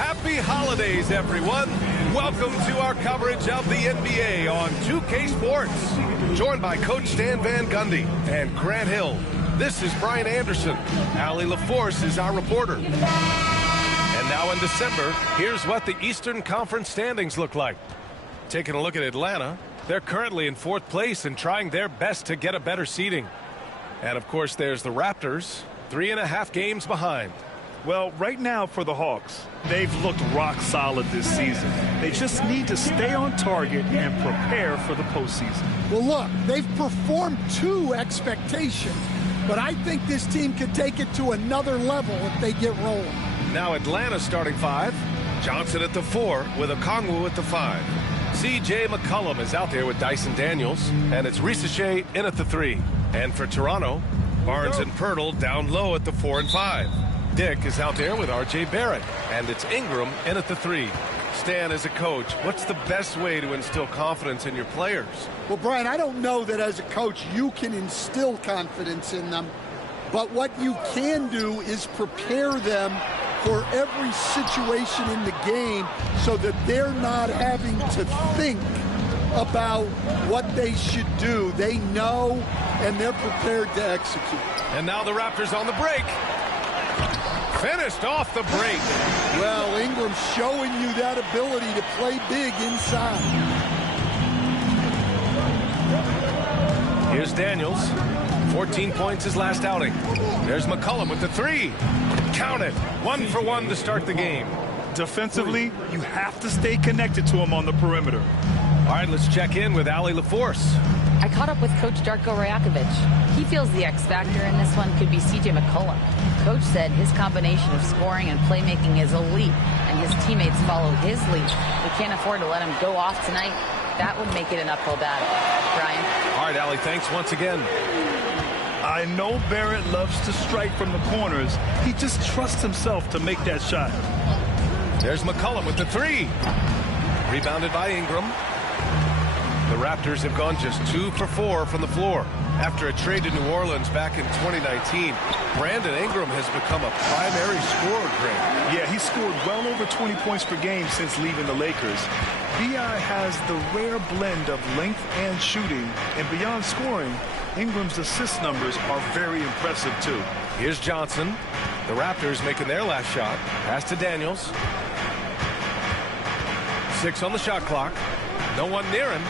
Happy holidays, everyone. Welcome to our coverage of the NBA on 2K Sports. Joined by Coach Stan Van Gundy and Grant Hill. This is Brian Anderson. Allie LaForce is our reporter. And now in December, here's what the Eastern Conference standings look like. Taking a look at Atlanta, they're currently in 4th place and trying their best to get a better seeding. And of course, there's the Raptors, 3.5 games behind. Well, right now for the Hawks, they've looked rock solid this season. They just need to stay on target and prepare for the postseason. Well, look, they've performed to expectations, but I think this team could take it to another level if they get rolling. Now Atlanta starting 5, Johnson at the 4 with Okongwu at the 5. C.J. McCollum is out there with Dyson Daniels, and it's Ricochet in at the 3. And for Toronto, Barnes and Pirtle down low at the 4 and 5. Dick is out there with R.J. Barrett, and it's Ingram in at the 3. Stan, as a coach, what's the best way to instill confidence in your players? Well, Brian, I don't know that as a coach you can instill confidence in them, but what you can do is prepare them for every situation in the game so that they're not having to think about what they should do. They know, and they're prepared to execute. And now the Raptors on the break. Finished off the break. Well, Ingram showing you that ability to play big inside. Here's Daniels. 14 points his last outing. There's McCollum with the 3. Count it. 1 for 1 to start the game. Defensively, you have to stay connected to him on the perimeter. All right, let's check in with Allie LaForce. I caught up with Coach Darko Rajakovic. He feels the X factor in this one could be C.J. McCollum. Coach said his combination of scoring and playmaking is elite, and his teammates follow his lead. We can't afford to let him go off tonight. That would make it an uphill battle. Brian? All right, Allie, thanks once again. I know Barrett loves to strike from the corners. He just trusts himself to make that shot. There's McCollum with the 3. Rebounded by Ingram. The Raptors have gone just 2 for 4 from the floor. After a trade to New Orleans back in 2019, Brandon Ingram has become a primary scorer, Grant. Yeah, he's scored well over 20 points per game since leaving the Lakers. B.I. has the rare blend of length and shooting, and beyond scoring, Ingram's assist numbers are very impressive, too. Here's Johnson. The Raptors making their last shot. Pass to Daniels. 6 on the shot clock. No one near him.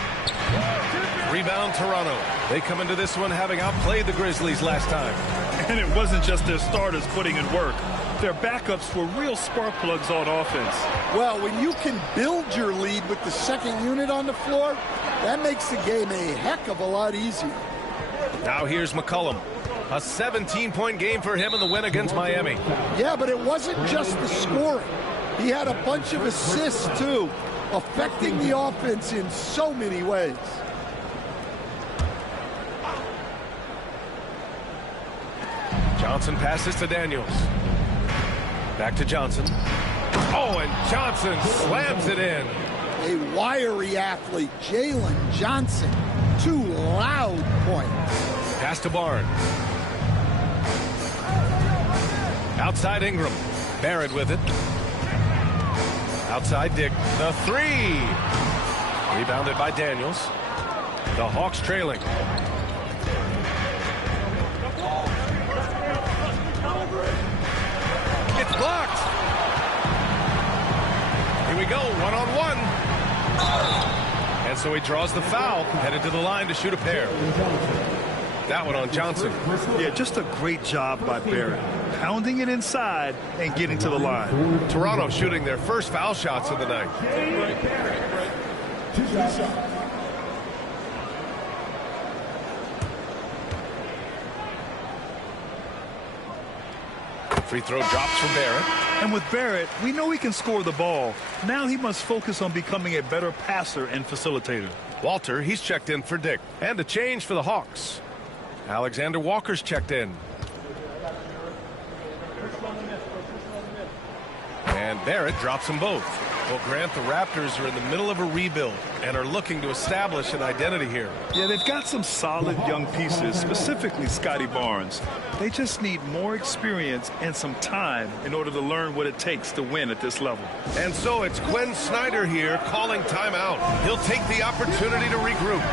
Rebound Toronto. They come into this one having outplayed the Grizzlies last time. And it wasn't just their starters putting in work. Their backups were real spark plugs on offense. Well, when you can build your lead with the second unit on the floor, that makes the game a heck of a lot easier. Now here's McCollum. A 17-point game for him in the win against Miami. Yeah, but it wasn't just the scoring. He had a bunch of assists, too, affecting the offense in so many ways. Johnson passes to Daniels. Back to Johnson. Oh, and Johnson slams it in. A wiry athlete, Jalen Johnson. 2 loud points. Pass to Barnes. Outside Ingram. Barrett with it. Outside Dick. The 3. Rebounded by Daniels. The Hawks trailing. It's blocked. Here we go, 1-on-1. And so he draws the foul, headed to the line to shoot a pair. That one on Johnson. Yeah, just a great job by Barrett. Pounding it inside and getting to the line. Toronto shooting their first foul shots of the night. Free throw drops from Barrett. And with Barrett, we know he can score the ball. Now he must focus on becoming a better passer and facilitator. Walter, he's checked in for Dick. And a change for the Hawks. Alexander Walker's checked in. And Barrett drops them both. Well, Grant, the Raptors are in the middle of a rebuild and are looking to establish an identity here. Yeah, they've got some solid young pieces, specifically Scotty Barnes. They just need more experience and some time in order to learn what it takes to win at this level. And so it's Quinn Snyder here calling timeout. He'll take the opportunity to regroup.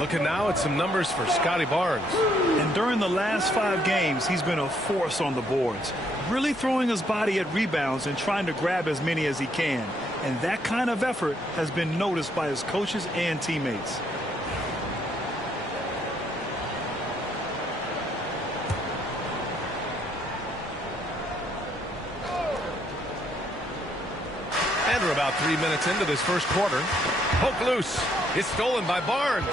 Looking now at some numbers for Scotty Barnes. And during the last 5 games, he's been a force on the boards, really throwing his body at rebounds and trying to grab as many as he can. And that kind of effort has been noticed by his coaches and teammates. And we're about 3 minutes into this first quarter. Poke loose. It's stolen by Barnes.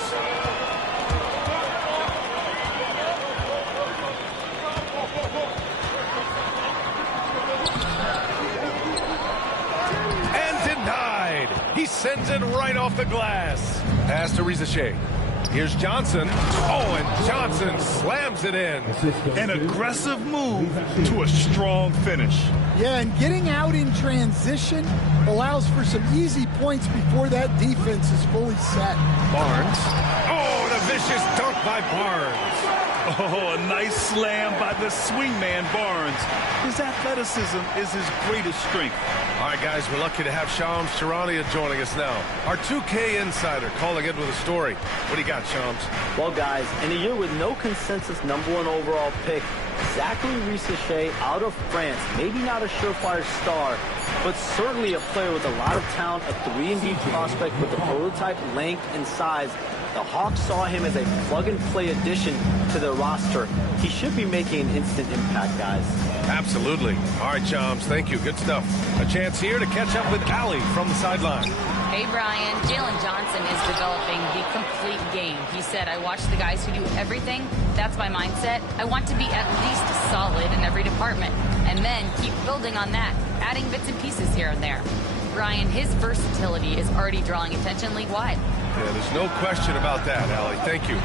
And denied. He sends it right off the glass. Pass to Rizachet. Here's Johnson. Oh, and Johnson slams it in. An aggressive move to a strong finish. Yeah, and getting out in transition allows for some easy points before that defense is fully set. Barnes. Oh, and a vicious dunk by Barnes. Oh, a nice slam by the swingman Barnes. His athleticism is his greatest strength. All right, guys, we're lucky to have Shams Charania joining us now. Our 2K insider calling in with a story. What do you got, Shams? Well, guys, in a year with no consensus #1 overall pick, Zachary Rizachet out of France, maybe not a surefire star, but certainly a player with a lot of talent, a 3-and-D prospect with the prototype length and size. The Hawks saw him as a plug-and-play addition to their roster. He should be making an instant impact, guys. Absolutely. All right, Shams, thank you. Good stuff. A chance here to catch up with Allie from the sideline. Hey, Brian. Jalen Johnson is developing the complete game. He said, I watch the guys who do everything. That's my mindset. I want to be at least solid in every department. And then keep building on that, adding bits and pieces here and there. Brian, his versatility is already drawing attention league-wide. Yeah, there's no question about that, Allie. Thank you.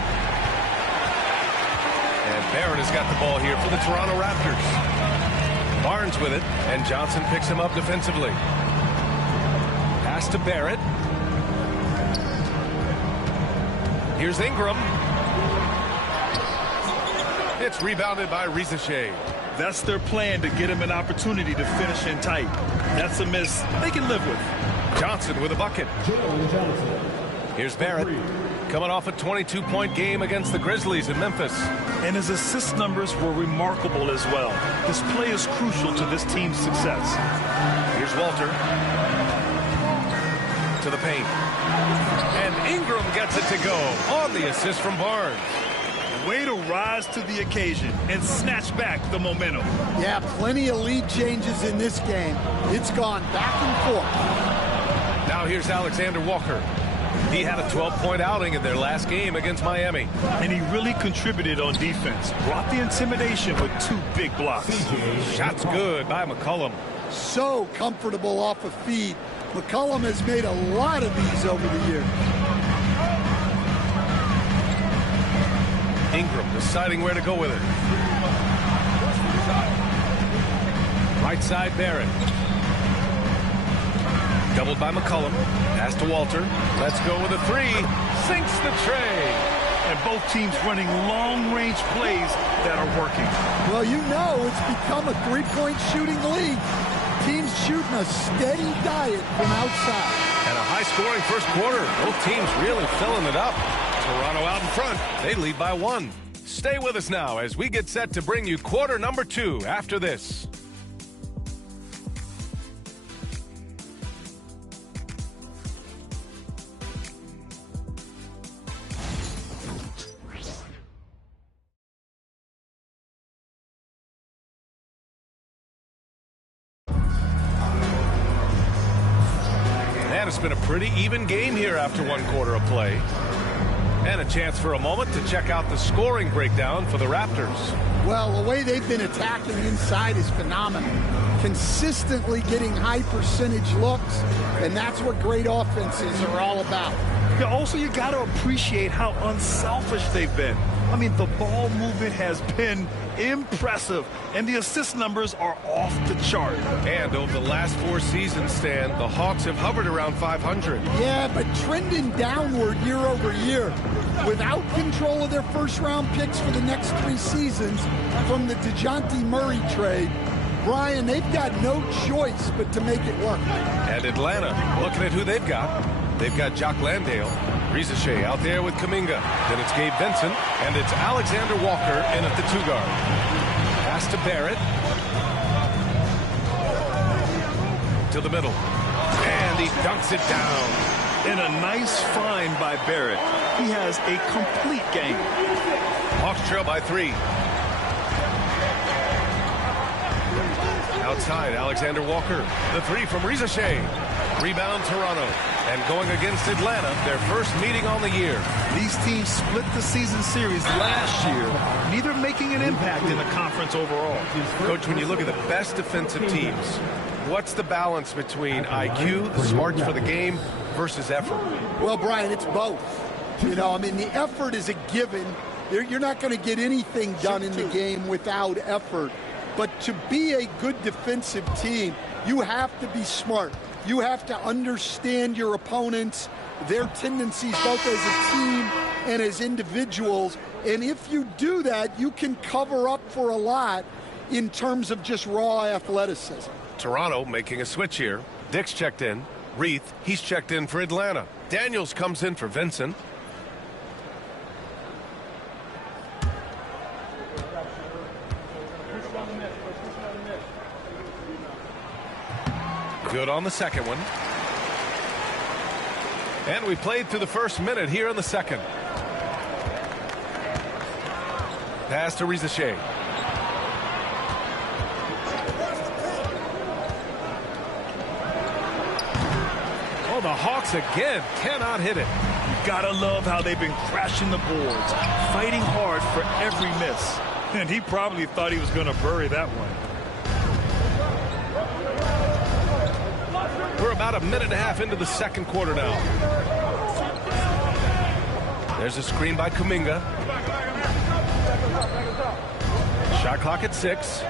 And Barrett has got the ball here for the Toronto Raptors. Barnes with it, and Johnson picks him up defensively. Pass to Barrett. Here's Ingram. It's rebounded by Rizachet. That's their plan, to get him an opportunity to finish in tight. That's a miss they can live with. Johnson with a bucket. Here's Barrett, coming off a 22-point game against the Grizzlies in Memphis. And his assist numbers were remarkable as well. His play is crucial to this team's success. Here's Walter. To the paint. And Ingram gets it to go on the assist from Barnes. Way to rise to the occasion and snatch back the momentum. Yeah, plenty of lead changes in this game. It's gone back and forth. Now here's Alexander Walker. He had a 12-point outing in their last game against Miami. And he really contributed on defense. Brought the intimidation with 2 big blocks. Shot's good by McCollum. So comfortable off a feed. McCollum has made a lot of these over the years. Ingram deciding where to go with it. Right side Barrett. Doubled by McCollum. Pass to Walter. Let's go with a three. Sinks the tray. And both teams running long-range plays that are working. Well, you know it's become a three-point shooting league. Teams shooting a steady diet from outside. And a high-scoring first quarter. Both teams really filling it up. Toronto out in front. They lead by 1. Stay with us now as we get set to bring you quarter number 2 after this. And it's been a pretty even game here after 1 quarter of play. And a chance for a moment to check out the scoring breakdown for the Raptors. Well, the way they've been attacking inside is phenomenal. Consistently getting high percentage looks, and that's what great offenses are all about. Yeah, also, you got to appreciate how unselfish they've been. I mean, the ball movement has been impressive, and the assist numbers are off the chart. And over the last 4 seasons, Stan, the Hawks have hovered around 500. Yeah, but trending downward year over year. Without control of their first-round picks for the next 3 seasons from the DeJounte Murray trade, Brian, they've got no choice but to make it work. And Atlanta, looking at who they've got. They've got Jock Landale, Rizachet out there with Kuminga. Then it's Gabe Vincent, and it's Alexander Walker in at the 2 guard. Pass to Barrett. To the middle. And he dunks it down. And a nice find by Barrett. He has a complete game. Hawks trail by 3. Outside, Alexander Walker. The 3 from Rizachet. Rebound, Toronto. And going against Atlanta, their first meeting on the year. These teams split the season series last year, neither making an impact in the conference overall. Coach, when you look at the best defensive teams, what's the balance between IQ, the smarts for the game, versus effort? Well, Brian, it's both. You know, I mean, the effort is a given. You're not going to get anything done in the game without effort. But to be a good defensive team, you have to be smart. You have to understand your opponents, their tendencies, both as a team and as individuals. And if you do that, you can cover up for a lot in terms of just raw athleticism. Toronto making a switch here. Dick's checked in. Reith, he's checked in for Atlanta. Daniels comes in for Vincent. Good on the second one. And we played through the first minute here in the second. Pass to Rizachet. Oh, the Hawks again cannot hit it. You gotta love how they've been crashing the boards, fighting hard for every miss. And he probably thought he was going to bury that one. We're about a minute and a half into the second quarter now. There's a screen by Kuminga. Shot clock at 6.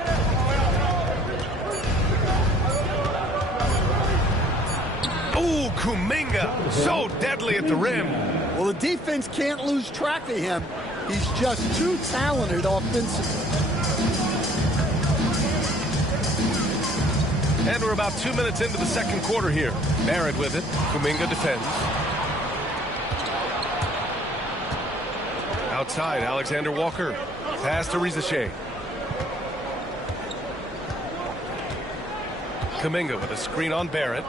Ooh, Kuminga, so deadly at the rim. Well, the defense can't lose track of him. He's just too talented offensively. And we're about 2 minutes into the second quarter here. Barrett with it. Kuminga defends. Outside, Alexander Walker. Pass to Rizachet. Kuminga with a screen on Barrett.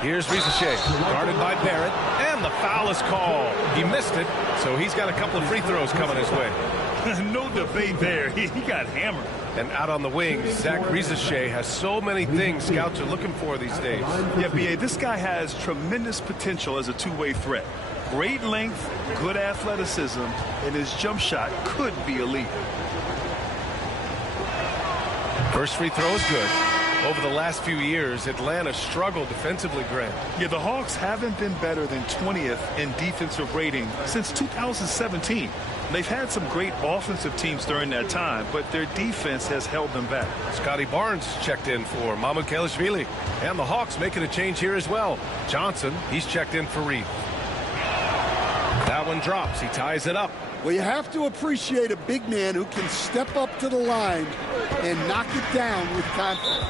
Here's Rizachet, guarded by Barrett, and the foul is called. He missed it, so he's got a couple of free throws coming his way. No debate there. He got hammered. And out on the wing, Zach Rizachet has so many things scouts are looking for these days. Yeah, B.A., this guy has tremendous potential as a two-way threat. Great length, good athleticism, and his jump shot could be elite. First free throw is good. Over the last few years, Atlanta struggled defensively, Grant. Yeah, the Hawks haven't been better than 20th in defensive rating since 2017. They've had some great offensive teams during that time, but their defense has held them back. Scotty Barnes checked in for Mamukelashvili. And the Hawks making a change here as well. Johnson, he's checked in for Reed. That one drops. He ties it up. Well, you have to appreciate a big man who can step up to the line and knock it down with confidence.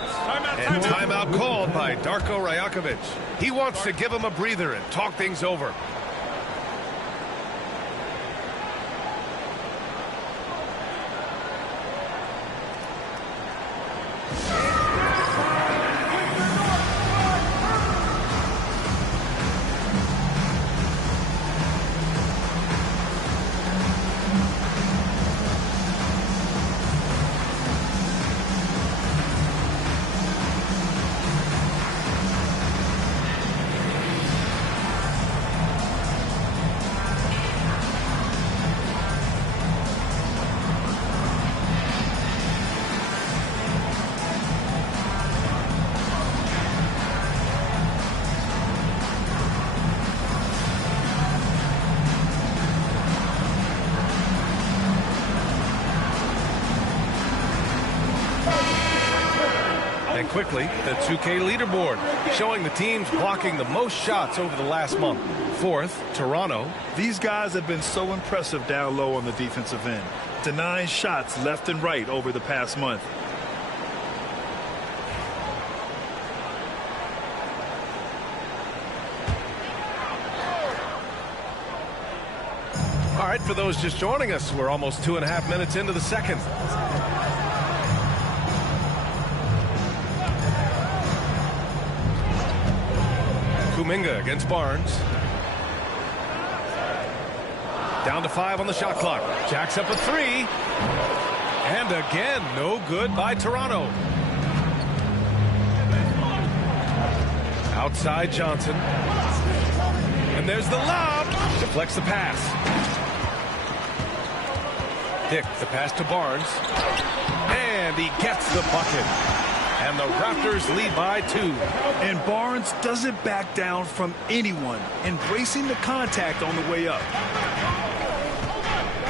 And timeout called by Darko Rajakovic. He wants to give him a breather and talk things over. And quickly, the 2K leaderboard, showing the teams blocking the most shots over the last month. Fourth, Toronto. These guys have been so impressive down low on the defensive end, denying shots left and right over the past month. All right, for those just joining us, we're almost 2.5 minutes into the second. Kuminga against Barnes. Down to 5 on the shot clock. Jacks up a 3. And again, no good by Toronto. Outside Johnson. And there's the lob. Deflects the pass. Dick, the pass to Barnes. And he gets the bucket. And the Raptors lead by 2. And Barnes doesn't back down from anyone, embracing the contact on the way up.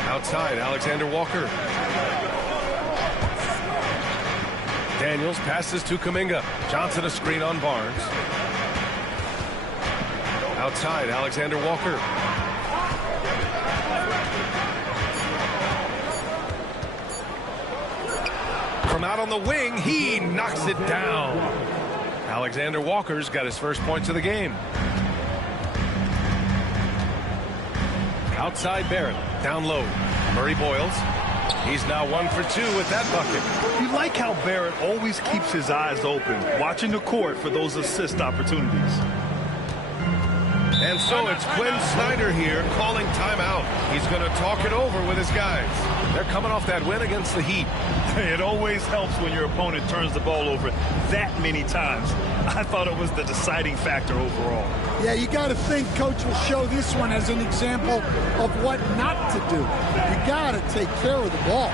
Outside, Alexander Walker. Daniels passes to Kuminga. Johnson a screen on Barnes. Outside, Alexander Walker. From out on the wing, he knocks it down. Alexander Walker's got his first points of the game. Outside Barrett, down low. Murray Boyles. He's now 1 for 2 with that bucket. You like how Barrett always keeps his eyes open, watching the court for those assist opportunities. And so it's Quinn Snyder here calling timeout. He's going to talk it over with his guys. They're coming off that win against the Heat. It always helps when your opponent turns the ball over that many times. I thought it was the deciding factor overall. Yeah, you got to think coach will show this one as an example of what not to do. You got to take care of the ball.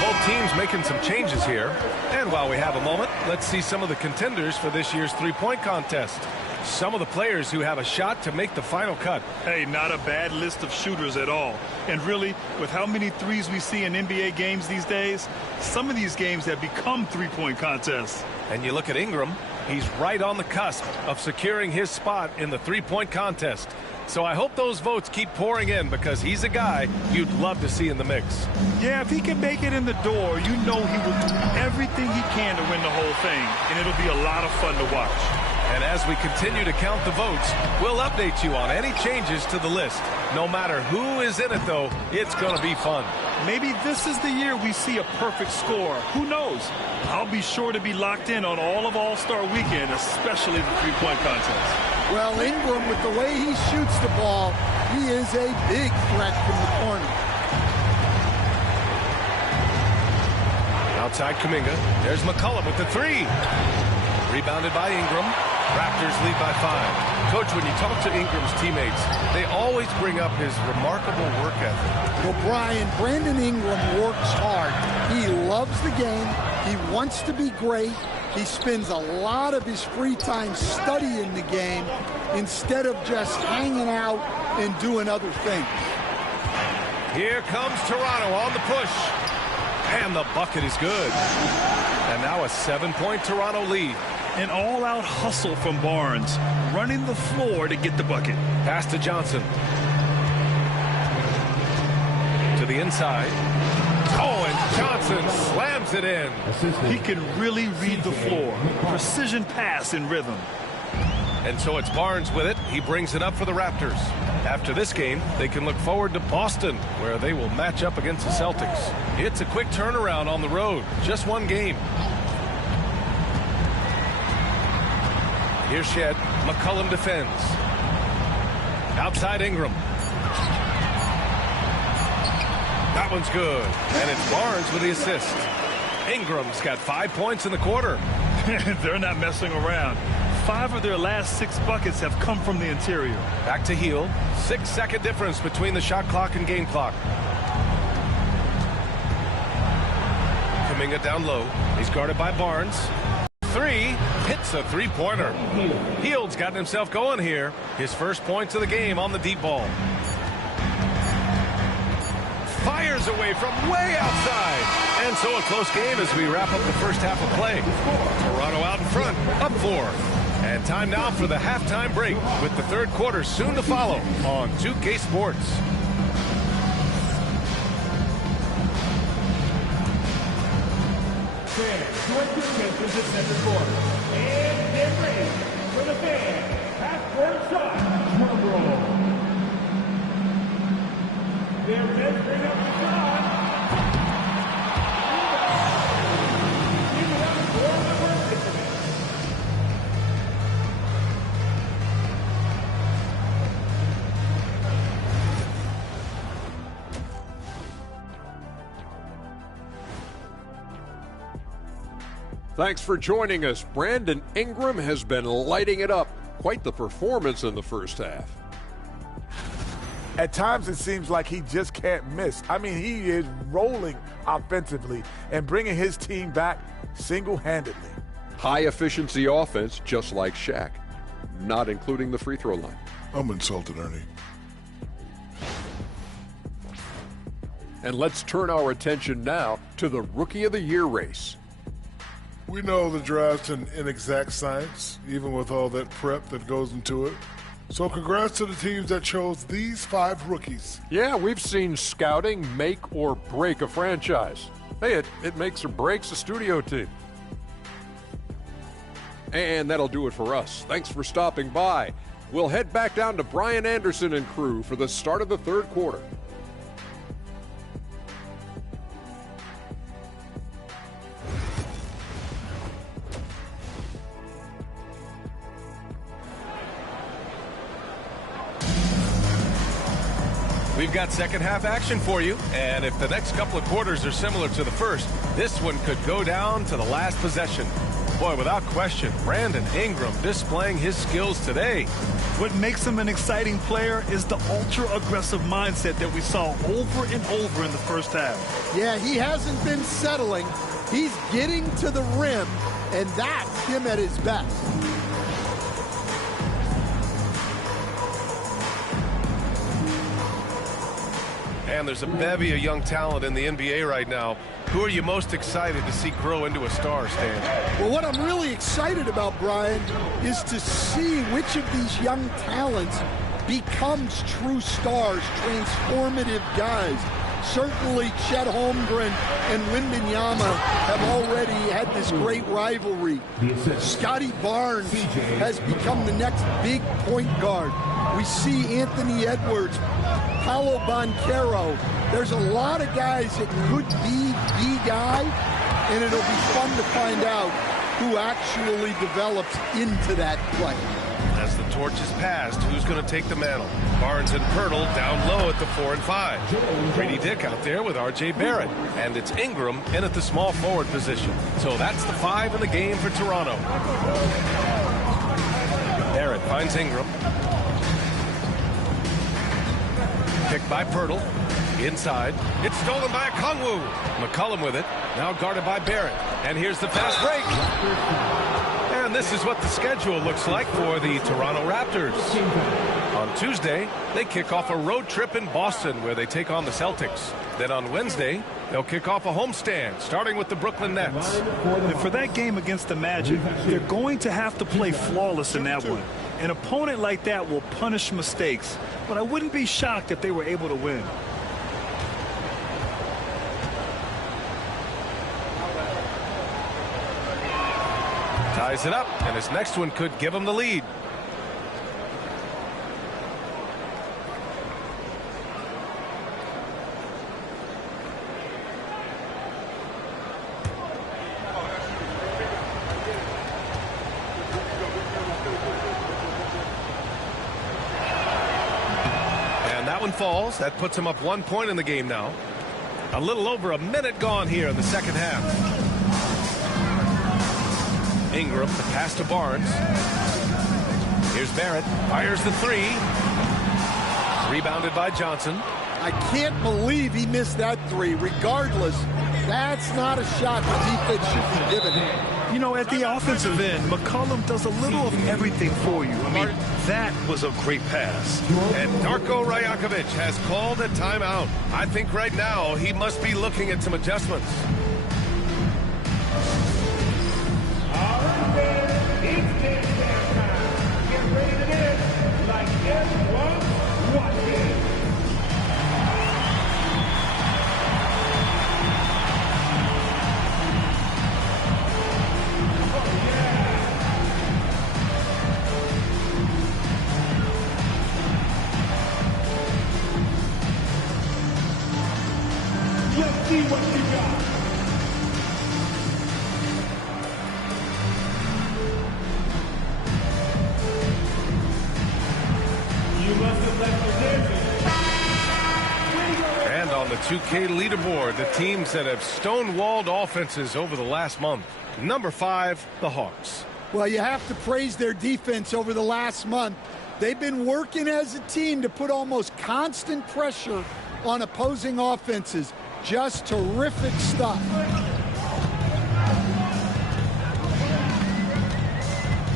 Both teams making some changes here. And while we have a moment, let's see some of the contenders for this year's three-point contest. some of the players who have a shot to make the final cut. Hey, not a bad list of shooters at all. And really, with how many threes we see in NBA games these days, some of these games have become three-point contests. And you look at Ingram, he's right on the cusp of securing his spot in the three-point contest. So I hope those votes keep pouring in, because he's a guy you'd love to see in the mix. Yeah, if he can make it in the door, you know he will do everything he can to win the whole thing, and it'll be a lot of fun to watch. And as we continue to count the votes, we'll update you on any changes to the list. No matter who is in it, though, it's going to be fun. Maybe this is the year we see a perfect score. Who knows? I'll be sure to be locked in on all of All-Star Weekend, especially the three-point contest. Well, Ingram, with the way he shoots the ball, he is a big threat from the corner. Outside Kuminga. There's McCollum with the three. Rebounded by Ingram. Raptors lead by 5. Coach, when you talk to Ingram's teammates, they always bring up his remarkable work ethic. Well, Brian, Brandon Ingram works hard. He loves the game. He wants to be great. He spends a lot of his free time studying the game instead of just hanging out and doing other things. Here comes Toronto on the push. And the bucket is good. And now a 7-point Toronto lead. An all-out hustle from Barnes, running the floor to get the bucket. Pass to Johnson. To the inside. Oh, and Johnson slams it in. He can really read the floor. Precision pass in rhythm. And so it's Barnes with it. He brings it up for the Raptors. After this game, they can look forward to Boston, where they will match up against the Celtics. It's a quick turnaround on the road. Just one game. Here's Shed. McCollum defends. Outside Ingram. That one's good. And it's Barnes with the assist. Ingram's got 5 points in the quarter. They're not messing around. 5 of their last 6 buckets have come from the interior. Back to Heel. 6-second difference between the shot clock and game clock. Kuminga down low. He's guarded by Barnes. 3, hits a three-pointer. Hield's gotten himself going here. His first points of the game on the deep ball. Fires away from way outside. And so a close game as we wrap up the first half of play. Toronto out in front, up 4. And time now for the halftime break, with the third quarter soon to follow on 2K Sports. Join the contestants at center court. And get ready for the fan half-court shot. Drum roll. They're ready to bring up the shot. Give it up for the participants. Thanks for joining us. Brandon Ingram has been lighting it up. Quite the performance in the first half. At times it seems like he just can't miss. I mean, he is rolling offensively and bringing his team back single-handedly. High efficiency offense, just like Shaq, not including the free throw line. I'm insulted, Ernie. And let's turn our attention now to the Rookie of the Year race. We know the draft's an inexact science, even with all that prep that goes into it. So congrats to the teams that chose these 5 rookies. Yeah, we've seen scouting make or break a franchise. Hey, it makes or breaks a studio team. And that'll do it for us. Thanks for stopping by. We'll head back down to Brian Anderson and crew for the start of the third quarter. We've got second half action for you, and if the next couple of quarters are similar to the first, this one could go down to the last possession. Boy, without question, Brandon Ingram displaying his skills today. What makes him an exciting player is the ultra-aggressive mindset that we saw over and over in the first half. Yeah, he hasn't been settling. He's getting to the rim, and that's him at his best. Fran, there's a bevy of young talent in the NBA right now. Who are you most excited to see grow into a star, Stan? Well, what I'm really excited about, Brian, is to see which of these young talents becomes true stars, transformative guys. Certainly Chet Holmgren and Wembanyama have already had this great rivalry. Scotty Barnes has become the next big point guard. We see Anthony Edwards, Paolo Banchero. There's a lot of guys that could be the guy, and it'll be fun to find out who actually develops into that play. As the torch is passed, who's going to take the mantle? Barnes and Pirtle down low at the 4 and 5. Brady Dick out there with R.J. Barrett. And it's Ingram in at the small forward position. So that's the 5 in the game for Toronto. Barrett finds Ingram. Picked by Pirtle. Inside. It's stolen by Kongwu. McCollum with it. Now guarded by Barrett. And here's the fast break. And this is what the schedule looks like for the Toronto Raptors. On Tuesday, they kick off a road trip in Boston where they take on the Celtics. Then on Wednesday, they'll kick off a homestand, starting with the Brooklyn Nets. And for that game against the Magic, they're going to have to play flawless in that one. An opponent like that will punish mistakes, but I wouldn't be shocked if they were able to win. Ties it up, and his next one could give him the lead. And that one falls. That puts him up 1 point in the game now. A little over a minute gone here in the second half. Ingram, the pass to Barnes. Here's Barrett. Fires the 3. Rebounded by Johnson. I can't believe he missed that 3. Regardless, that's not a shot the defense should be given him. You know, at the offensive end, McCollum does a little of everything for you. I mean, that was a great pass. And Darko Rajakovic has called a timeout. I think right now he must be looking at some adjustments. It's dance time. Get ready to dance like everyone's watching. Oh, yeah. Let's see what you got. And on the 2K leaderboard, the teams that have stonewalled offenses over the last month. Number 5, the Hawks. Well, you have to praise their defense over the last month. They've been working as a team to put almost constant pressure on opposing offenses. Just terrific stuff.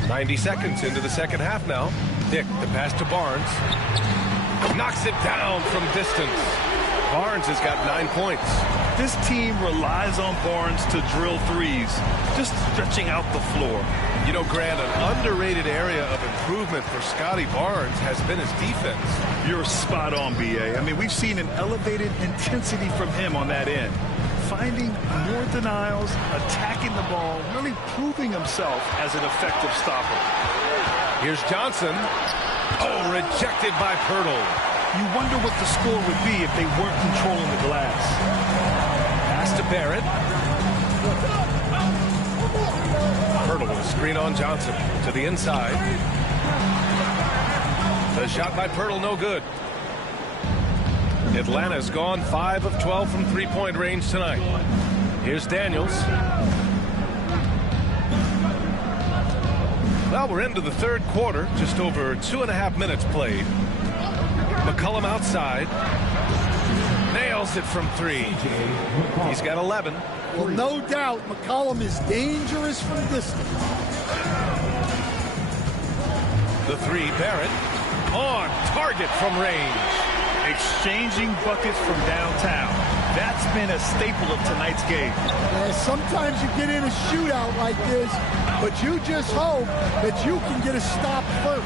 90 seconds into the second half now. Dick, the pass to Barnes. Knocks it down from distance. Barnes has got 9 points. This team relies on Barnes to drill threes, just stretching out the floor. You know, Grant, an underrated area of improvement for Scotty Barnes has been his defense. You're spot on, B.A. I mean, we've seen an elevated intensity from him on that end. Finding more denials, attacking the ball, really proving himself as an effective stopper. Here's Johnson. Oh, rejected by Pirtle. You wonder what the score would be if they weren't controlling the glass. Pass to Barrett. Pirtle with a screen on Johnson to the inside. The shot by Pirtle, no good. Atlanta's gone 5 of 12 from three-point range tonight. Here's Daniels. Well, we're into the third quarter, just over 2.5 minutes played. McCollum outside. Nails it from 3. He's got 11. Well, no doubt McCollum is dangerous from distance. The 3, Barrett. On target from range. exchanging buckets from downtown. That's been a staple of tonight's game. Sometimes you get in a shootout like this, but you just hope that you can get a stop first.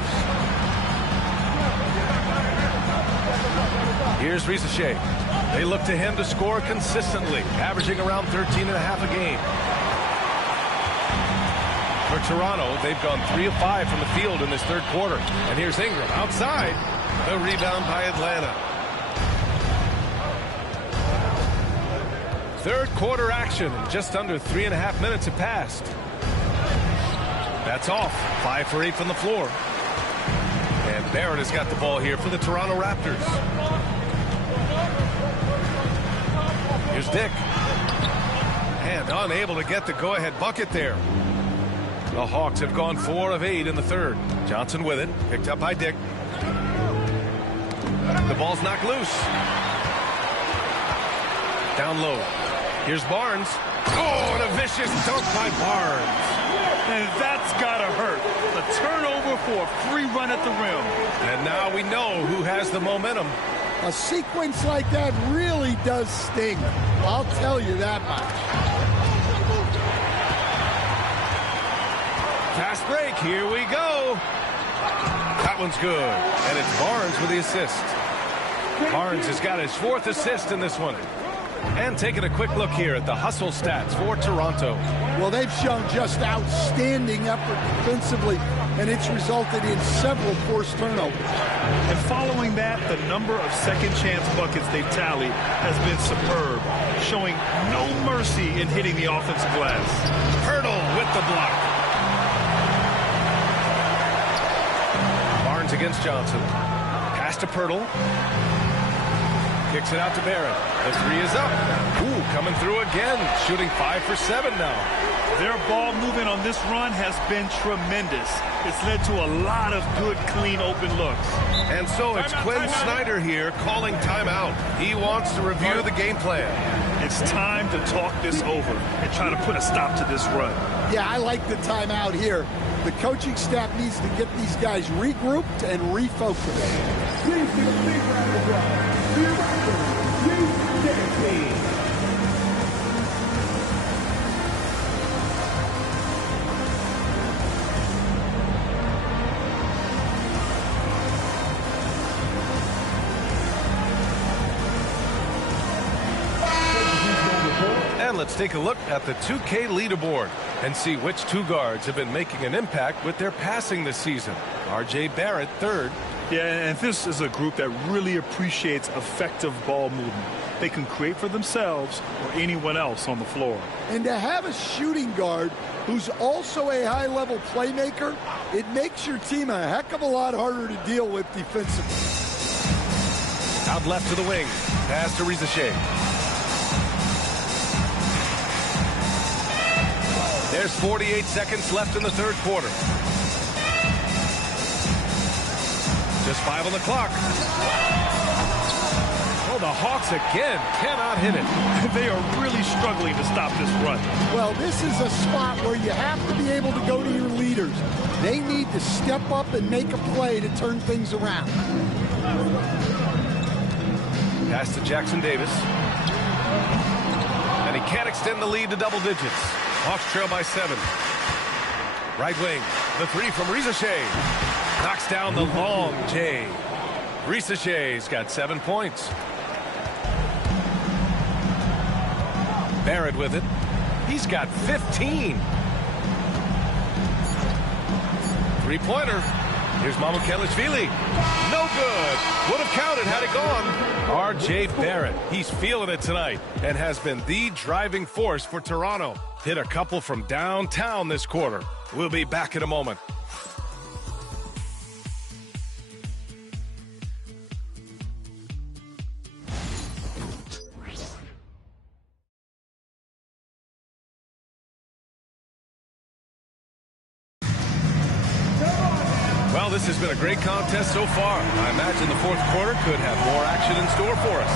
Here's Risacher. They look to him to score consistently, averaging around 13.5 a game. For Toronto, they've gone 3 of 5 from the field in this third quarter. And here's Ingram outside. The rebound by Atlanta. Third quarter action. Just under 3.5 minutes have passed. That's off. 5 for 8 from the floor. And Barrett has got the ball here for the Toronto Raptors. Here's Dick. And unable to get the go-ahead bucket there. The Hawks have gone 4 of 8 in the third. Johnson with it. Picked up by Dick. The ball's knocked loose. Down low. Here's Barnes. Oh, and a vicious dunk by Barnes. And that's got to hurt. A turnover for a free run at the rim. And now we know who has the momentum. A sequence like that really does sting. I'll tell you that much. Fast break. Here we go. That one's good. And it's Barnes with the assist. Barnes has got his 4th assist in this one. And taking a quick look here at the hustle stats for Toronto. Well, they've shown just outstanding effort defensively, and it's resulted in several forced turnovers. And following that, the number of second chance buckets they've tallied has been superb, showing no mercy in hitting the offensive glass. Hurdle with the block. Barnes against Johnson. Pass to Pirtle. Kicks it out to Barrett. The 3 is up. Ooh, coming through again. Shooting 5 for 7 now. Their ball movement on this run has been tremendous. It's led to a lot of good, clean, open looks. And so it's Quinn Snyder here calling timeout. He wants to review the game plan. It's time to talk this over and try to put a stop to this run. Yeah, I like the timeout here. The coaching staff needs to get these guys regrouped and refocused. Please give a big round of applause. The Raptors, Youth Team. And let's take a look at the 2K leaderboard and see which 2 guards have been making an impact with their passing this season. R.J. Barrett, 3rd. Yeah, and this is a group that really appreciates effective ball movement. They can create for themselves or anyone else on the floor. And to have a shooting guard who's also a high-level playmaker, it makes your team a heck of a lot harder to deal with defensively. Out left to the wing. Pass to Risacher. There's 48 seconds left in the third quarter. Just 5 on the clock. Oh, the Hawks again cannot hit it. They are really struggling to stop this run. Well, this is a spot where you have to be able to go to your leaders. They need to step up and make a play to turn things around. Pass to Jackson Davis. And he can't extend the lead to double digits. Hawks trail by 7. Right wing. The 3 from Risacher. Knocks down the long J. Risacher's got 7 points. Barrett with it. He's got 15. 3-pointer. Here's Mamukelishvili. No good. Would have counted had it gone. R.J. Barrett. He's feeling it tonight and has been the driving force for Toronto. Hit a couple from downtown this quarter. We'll be back in a moment. Well, this has been a great contest so far. I imagine the fourth quarter could have more action in store for us.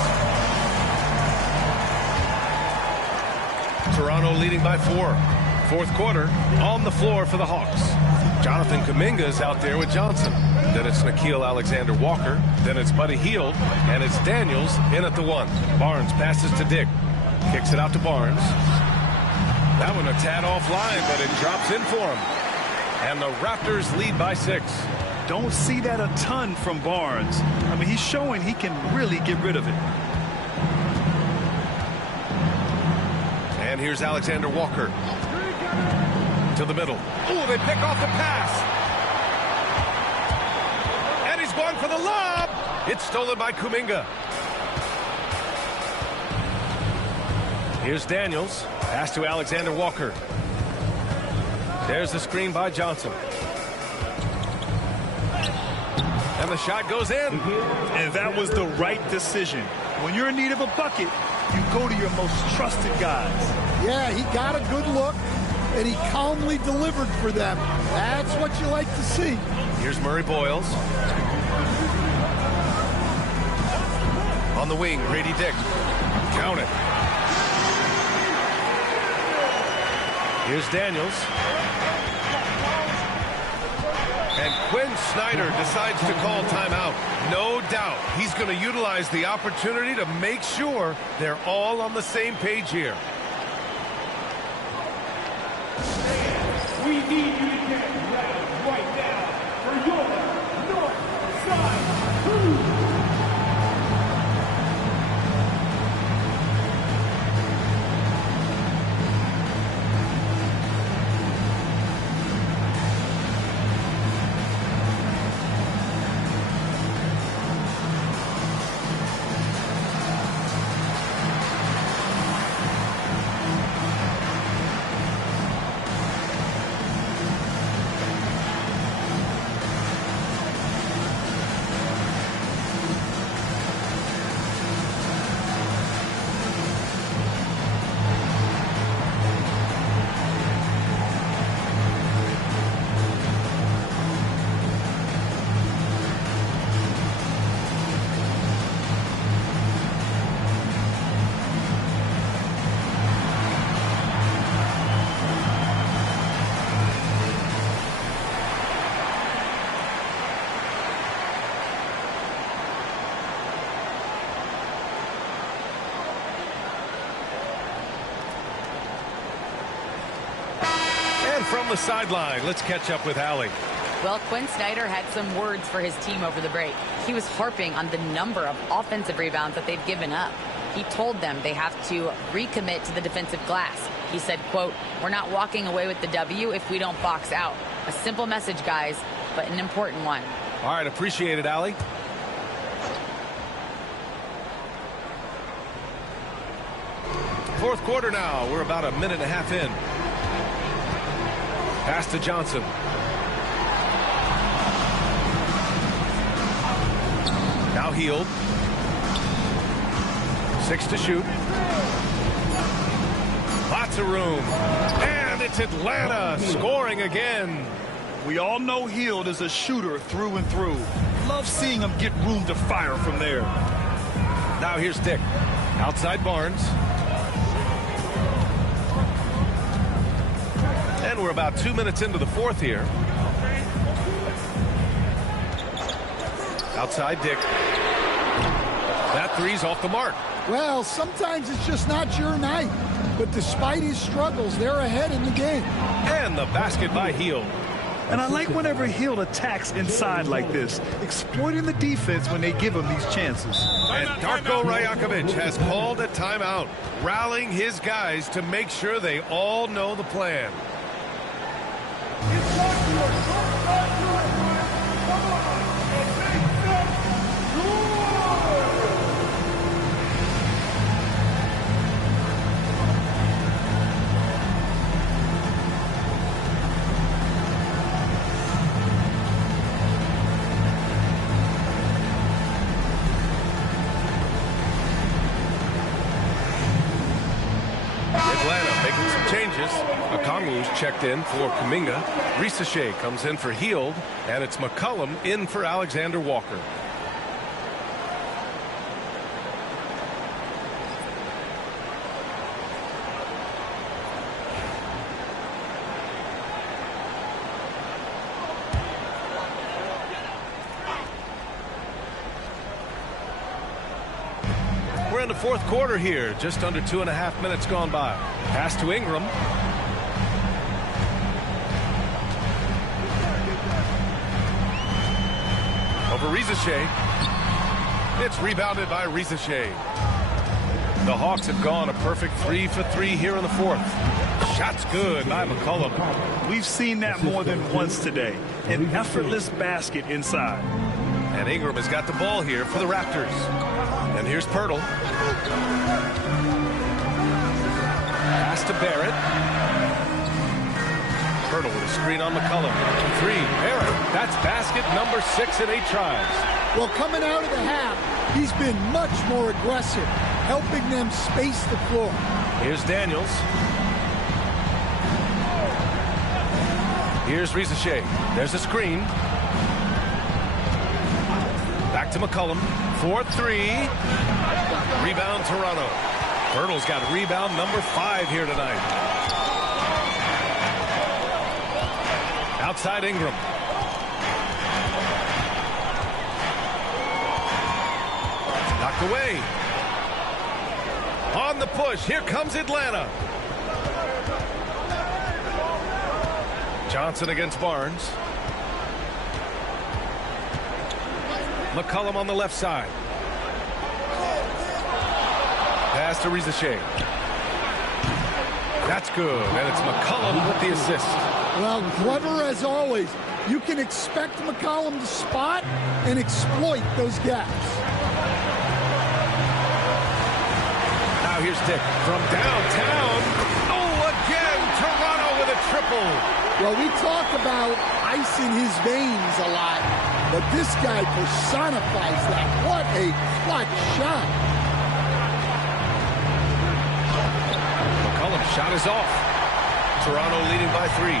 Toronto leading by 4. Fourth quarter on the floor for the Hawks. Jonathan Kuminga is out there with Johnson. Then it's Nickeil Alexander-Walker. Then it's Buddy Hield. And it's Daniels in at the 1. Barnes passes to Dick. Kicks it out to Barnes. That one a tad offline, but it drops in for him. And the Raptors lead by 6. Don't see that a ton from Barnes. I mean, he's showing he can really get rid of it. And here's Alexander Walker. To the middle. Oh, they pick off the pass. And he's going for the lob. It's stolen by Kuminga. Here's Daniels. Pass to Alexander Walker. There's the screen by Johnson. And the shot goes in. And that was the right decision. When you're in need of a bucket, you go to your most trusted guys. Yeah, he got a good look, and he calmly delivered for them. That's what you like to see. Here's Murray Boyles. On the wing, Grady Dick. Count it. Here's Daniels. And Quinn Snyder decides to call timeout. No doubt he's going to utilize the opportunity to make sure they're all on the same page here. We need you to get ready right now for your North Side Crew. From the sideline, let's catch up with Allie. Well, Quinn Snyder had some words for his team over the break. He was harping on the number of offensive rebounds that they've given up. He told them they have to recommit to the defensive glass. He said, quote, "We're not walking away with the W if we don't box out." A simple message, guys, but an important one. All right, appreciate it, Allie. Fourth quarter now. We're about a minute and a half in. Pass to Johnson. Now Hield. 6 to shoot. Lots of room. And it's Atlanta scoring again. We all know Hield is a shooter through and through. Love seeing him get room to fire from there. Now here's Dick. Outside Barnes. And we're about 2 minutes into the fourth here. Outside Dick. That three's off the mark. Well, sometimes it's just not your night. But despite his struggles, they're ahead in the game. And the basket by Hield. And I like whenever Hield attacks inside like this, exploiting the defense when they give him these chances. And Darko Rajakovic has called a timeout, rallying his guys to make sure they all know the plan. Atlanta making some changes. Okongwu's checked in for Kuminga. Risachet comes in for Hield. And it's McCollum in for Alexander Walker. in the fourth quarter here. Just under 2.5 minutes gone by. Pass to Ingram. Over Rizachet. It's rebounded by Rizachet. The Hawks have gone a perfect 3 for 3 here in the fourth. Shot's good by McCollum. We've seen that more than once today. An effortless basket inside. And Ingram has got the ball here for the Raptors. And here's Pirtle. Pass to Barrett. Pirtle with a screen on McCollum. 3. Barrett. That's basket number 6 in 8 tries. Well, coming out of the half, he's been much more aggressive, helping them space the floor. Here's Daniels. Here's Rizachet. There's a screen. Back to McCollum. 4-3. Rebound Toronto. Pirtle's got rebound number 5 here tonight. Outside Ingram. Knocked away. On the push. Here comes Atlanta. Johnson against Barnes. McCollum on the left side. Pass to Rizachet. That's good, and it's McCollum with the assist. Well, clever as always. You can expect McCollum to spot and exploit those gaps. Now here's Dick from downtown. Oh, again, Toronto with a triple. Well, we talk about ice in his veins a lot, but this guy personifies that. What a clutch shot. McCollum's shot is off. Toronto leading by 3.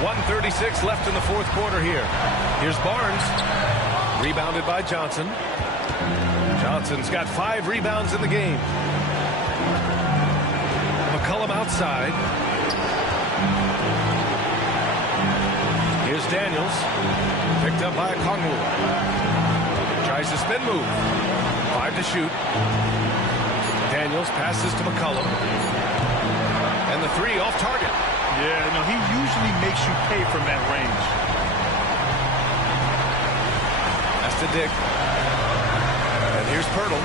1:36 left in the fourth quarter here. Here's Barnes. Rebounded by Johnson. Johnson's got 5 rebounds in the game. McCollum outside. Here's Daniels. Picked up by Kongwu. Tries the spin move. 5 to shoot. Daniels passes to McCollum. And the 3 off target. Yeah, no, he usually makes you pay from that range. That's to Dick. And here's Pirtle.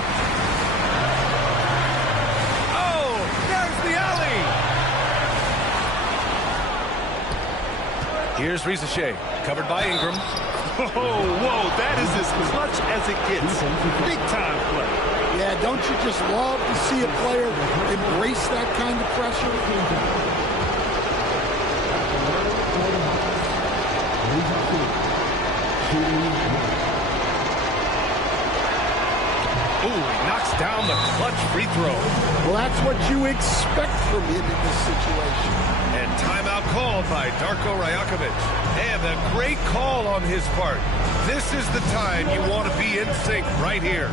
Oh, there's the alley. Here's Rizachet, covered by Ingram. Whoa, that is as clutch as it gets. Big time play. Yeah, don't you just love to see a player embrace that kind of pressure? Ooh, he knocks down the clutch free throw. Well, that's what you expect from him in this situation. And timeout called by Darko Rajakovic. And a great call on his part. This is the time you want to be in sync right here.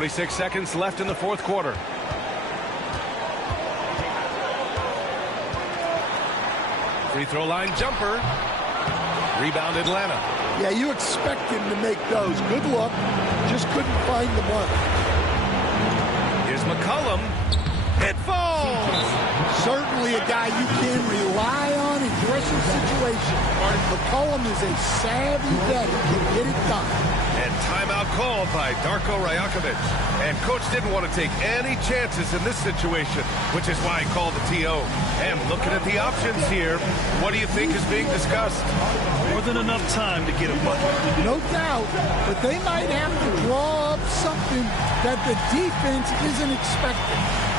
46 seconds left in the fourth quarter. Free throw line jumper. Rebound Atlanta. Yeah, you expect him to make those. Good luck. Just couldn't find the mark. Here's McCollum. It falls. Certainly a guy you can rely on in pressure situations. McCollum is a savvy vet who can get it done. And timeout called by Darko Rajakovic. And coach didn't want to take any chances in this situation, which is why he called the TO. And looking at the options here, what do you think is being discussed? More than enough time to get a bucket. No doubt, but they might have to draw up something that the defense isn't expecting.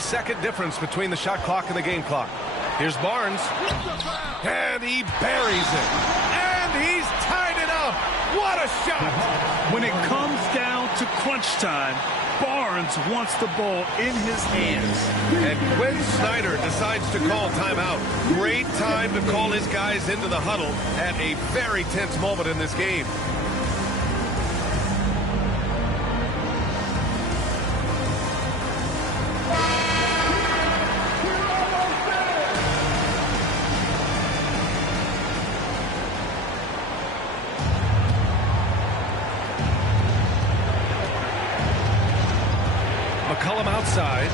Second difference between the shot clock and the game clock. Here's Barnes. And he buries it. And he's tied it up. What a shot. When it comes down to crunch time, Barnes wants the ball in his hands. And Quinn Snyder decides to call timeout. Great time to call his guys into the huddle at a very tense moment in this game. McCollum outside.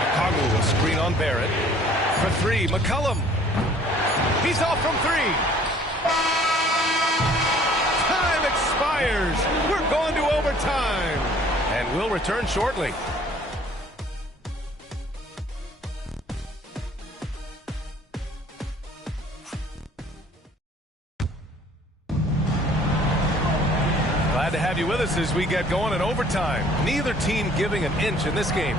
Chicago will screen on Barrett. For three, McCollum. He's off from three. Time expires. We're going to overtime. And we'll return shortly. Glad to have you with us as we get going in overtime. Neither team giving an inch in this game.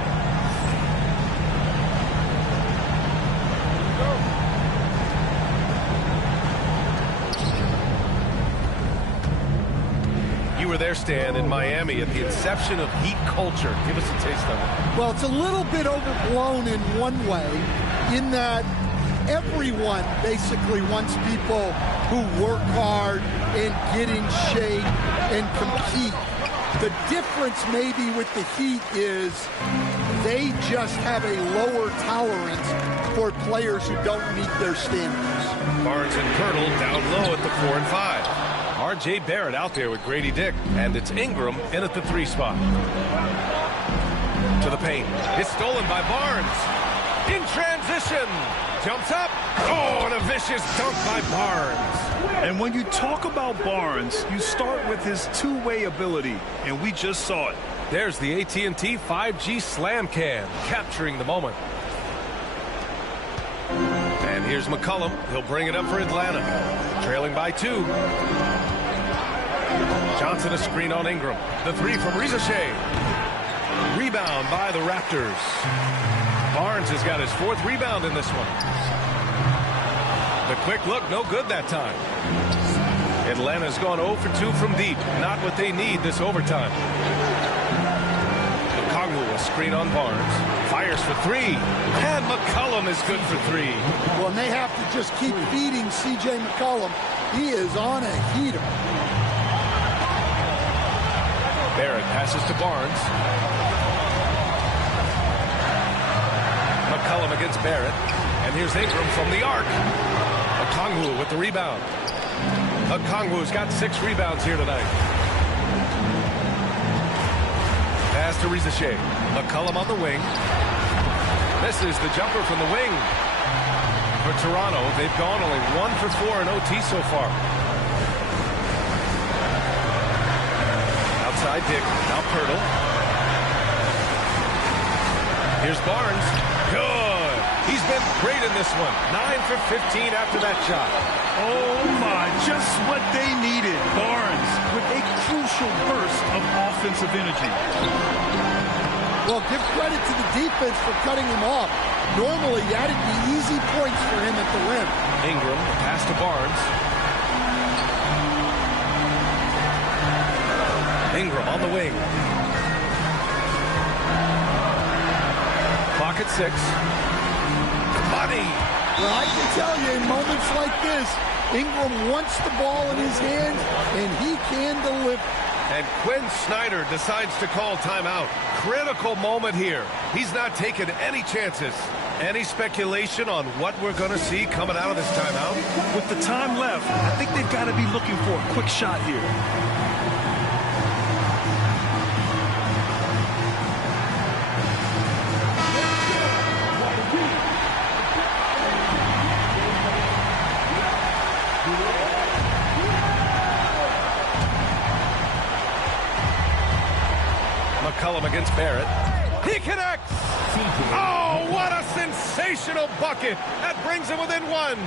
You were there, Stan, in Miami at the inception of Heat culture. Give us a taste of it. Well, it's a little bit overblown in one way, in that everyone basically wants people who work hard and get in shape and compete. The difference maybe with the Heat is they just have a lower tolerance for players who don't meet their standards. Barnes and Pirtle down low at the 4 and 5. R.J. Barrett out there with Grady Dick, and it's Ingram in at the 3 spot. To the paint. It's stolen by Barnes. In transition. Jumps up. Oh, and a vicious dunk by Barnes. And when you talk about Barnes, you start with his two-way ability, and we just saw it. There's the AT&T 5G Slam Can, capturing the moment. And here's McCollum. He'll bring it up for Atlanta. Trailing by 2. Johnson a screen on Ingram. The 3 from Ricochet. Rebound by the Raptors. Barnes has got his 4th rebound in this one. The quick look, no good that time. Atlanta's gone 0 for 2 from deep. Not what they need this overtime. Okongwu a screen on Barnes. Fires for 3. And McCollum is good for 3. Well, and they have to just keep feeding C.J. McCollum. He is on a heater. Barrett passes to Barnes. McCollum against Barrett. And here's Ingram from the arc. Okongwu with the rebound. Okongwu's got 6 rebounds here tonight. Pass to Rizachet. McCollum on the wing. This is the jumper from the wing. For Toronto, they've gone only 1 for 4 in OT so far. Outside Dick. Now Pirtle. Here's Barnes. Good. He's been great in this one. 9 for 15 after that shot. Oh, my. Just what they needed. Barnes with a crucial burst of offensive energy. Well, give credit to the defense for cutting him off. Normally, that'd be easy points for him at the rim. Ingram, pass to Barnes. Ingram on the wing. Clock at 6. Money! Well, I can tell you, in moments like this, Ingram wants the ball in his hands, and he can deliver. And Quinn Snyder decides to call timeout. Critical moment here. He's not taking any chances. Any speculation on what we're going to see coming out of this timeout? With the time left, I think they've got to be looking for a quick shot here. McCollum against Barrett. He connects! Oh, what a sensational bucket! That brings him within 1.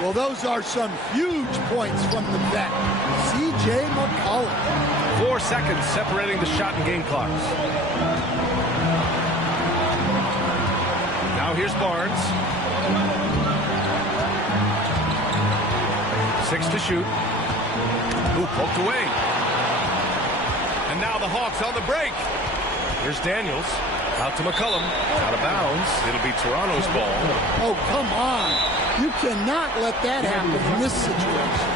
Well, those are some huge points from the vet, C.J. McCollum. 4 seconds separating the shot and game clocks. Now here's Barnes. 6 to shoot. Ooh, poked away. And now the Hawks on the break. Here's Daniels. Out to McCollum. Out of bounds. It'll be Toronto's ball. Oh, come on. You cannot let that happen in this situation.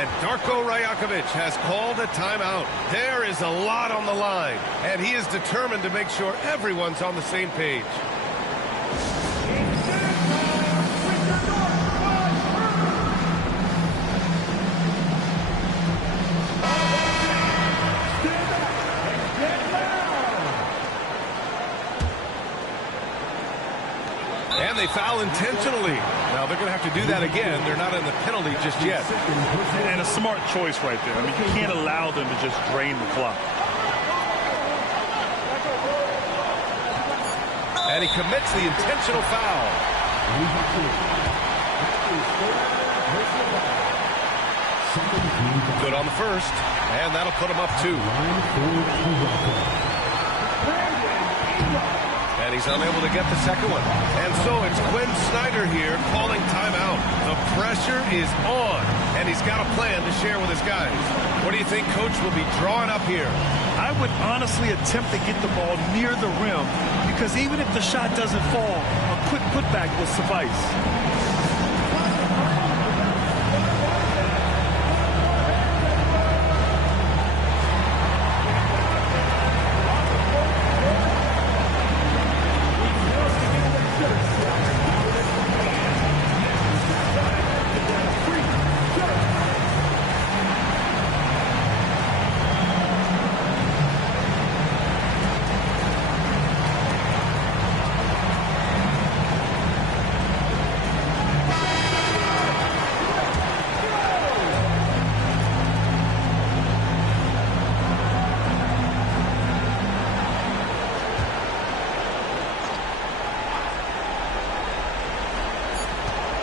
And Darko Rajakovic has called a timeout. There is a lot on the line. And he is determined to make sure everyone's on the same page. And they foul intentionally. Now they're going to have to do that again. They're not in the penalty just yet. And a smart choice right there. I mean, you can't allow them to just drain the clock. And he commits the intentional foul. Good on the first. And that'll put him up 2. And he's unable to get the second one. And so it's Quinn Snyder here calling timeout. The pressure is on, and he's got a plan to share with his guys. What do you think Coach will be drawing up here? I would honestly attempt to get the ball near the rim, because even if the shot doesn't fall, a quick putback will suffice.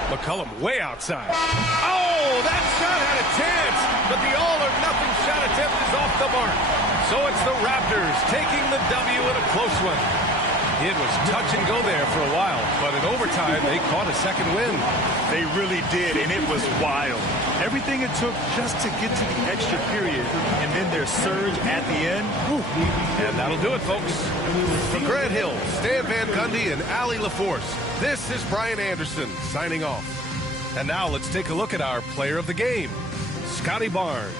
McCollum way outside. Oh, that shot had a chance, but the all-or-nothing shot attempt is off the mark. So it's the Raptors taking the W in a close one. It was touch and go there for a while, but in overtime, they caught a second win. They really did, and it was wild. Everything it took just to get to the extra period, and then their surge at the end. Whew. And that'll do it, folks. For Grant Hill, Stan Van Gundy, and Allie LaForce, this is Brian Anderson signing off. And now let's take a look at our player of the game, Scotty Barnes.